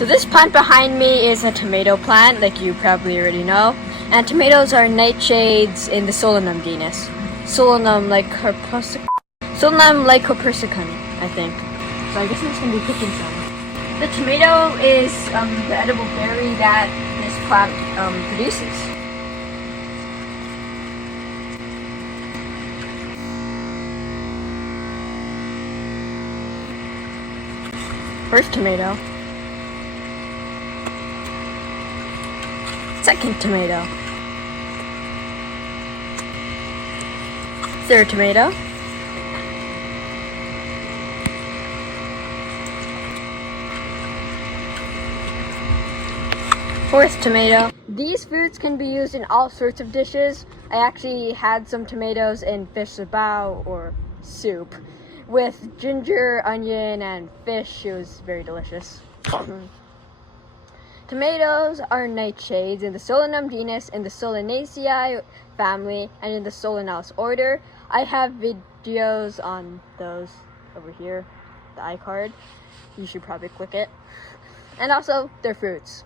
So this plant behind me is a tomato plant, like you probably already know. And tomatoes are nightshades in the Solanum genus. Solanum Lycopersicum, I think. So I guess I'm just going to be picking some. The tomato is the edible berry that this plant produces. First tomato. Second tomato. Third tomato. Fourth tomato. These fruits can be used in all sorts of dishes. I actually had some tomatoes in fish sabao or soup with ginger, onion, and fish. It was very delicious. Tomatoes are nightshades in the Solanum genus, in the Solanaceae family, and in the Solanaceae order. I have videos on those over here, the iCard. You should probably click it. And also, they're fruits.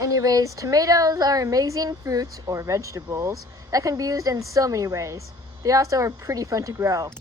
Anyways, tomatoes are amazing fruits or vegetables that can be used in so many ways. They also are pretty fun to grow.